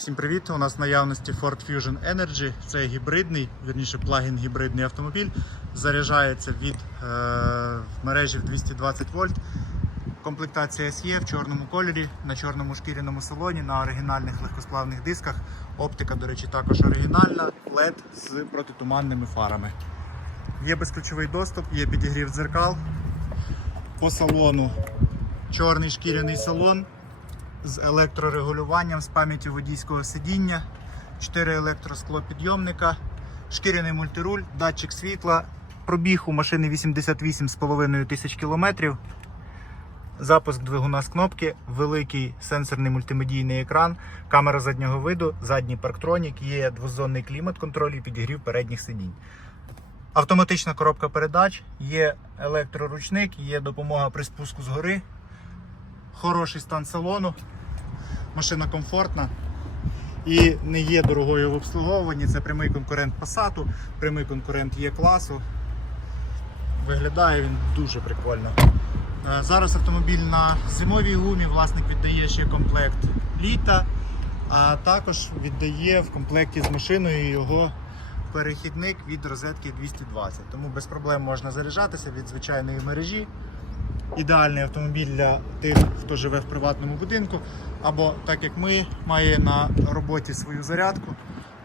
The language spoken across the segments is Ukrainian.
Всім привіт! У нас в наявності Ford Fusion Energy. Це гібридний, вірніше плагін гібридний автомобіль. Заряджається від е, мережі в 220 вольт. Комплектація SE в чорному кольорі, на чорному шкіряному салоні, на оригінальних легкосплавних дисках. Оптика, до речі, також оригінальна, LED з протитуманними фарами. Є безключовий доступ, є підігрів дзеркал. По салону чорний шкіряний салон з електрорегулюванням, з пам'яттю водійського сидіння, 4 електросклопідйомника, шкіряний мультируль, датчик світла, пробіг у машини 88,5 тисяч кілометрів. Запуск двигуна з кнопки, великий сенсорний мультимедійний екран, камера заднього виду, задній парктронік, є двозонний клімат-контроль і підігрів передніх сидінь. Автоматична коробка передач, є електроручник, є допомога при спуску з гори, хороший стан салону, машина комфортна і не є дорогою в обслуговуванні. Це прямий конкурент Passat, прямий конкурент є класу. Виглядає він дуже прикольно. Е, Зараз автомобіль на зимовій гумі, власник віддає ще комплект літа, а також віддає в комплекті з машиною його перехідник від розетки 220. Тому без проблем можна заряджатися від звичайної мережі. Ідеальний автомобіль для тих, хто живе в приватному будинку, або так як ми, має на роботі свою зарядку.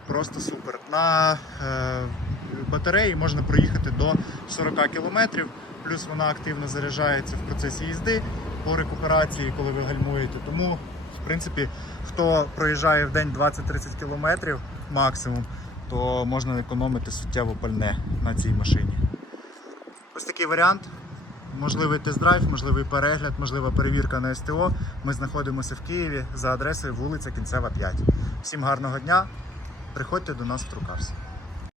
Просто супер. На е, батареї можна проїхати до 40 км, плюс вона активно заряджається в процесі їзди по рекуперації, коли ви гальмуєте. Тому, в принципі, хто проїжджає в день 20-30 км максимум, то можна економити суттєво пальне на цій машині. Ось такий варіант. Можливий тест-драйв, можливий перегляд, можлива перевірка на СТО. Ми знаходимося в Києві за адресою вулиця Кінцева 5. Всім гарного дня. Приходьте до нас в Трукавс.